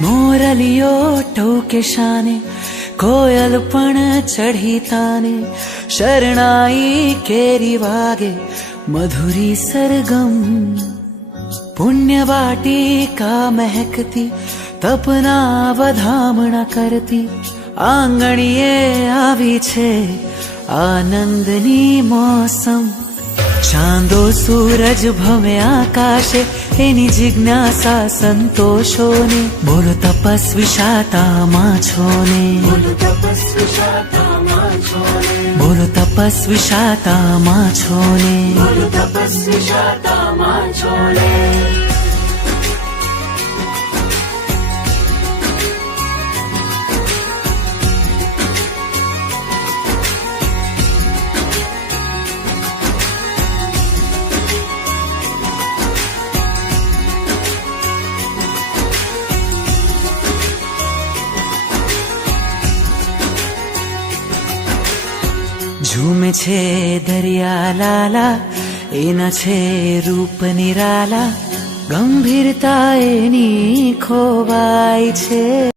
મોરલીઓ ટોકે શાને, કોયલ પણ ચઢી તાને, શરણાઈ કેરી વાગે મધુરી સરગમ, પુણ્ય વાટિકા મહેકતી, તપના વધામણા કરતી, આંગણીએ આવી છે આનંદની મોસમ. ચાંદો સૂરજ ભમે આકાશે, એની જિજ્ઞાસા સંતોષોને, બોલો તપસ્વી શાતામાં છોને, બોલો તપસ્વી શાતામાં છોને, બોલો તપસ્વી શાતામાં છોને, બોલો તપસ્વી શાતામાં છોને. ઝૂમે છે દરિયા લાલા, એના છે રૂપ નિરાલા, ગંભીરતા એની ખોવાય છે.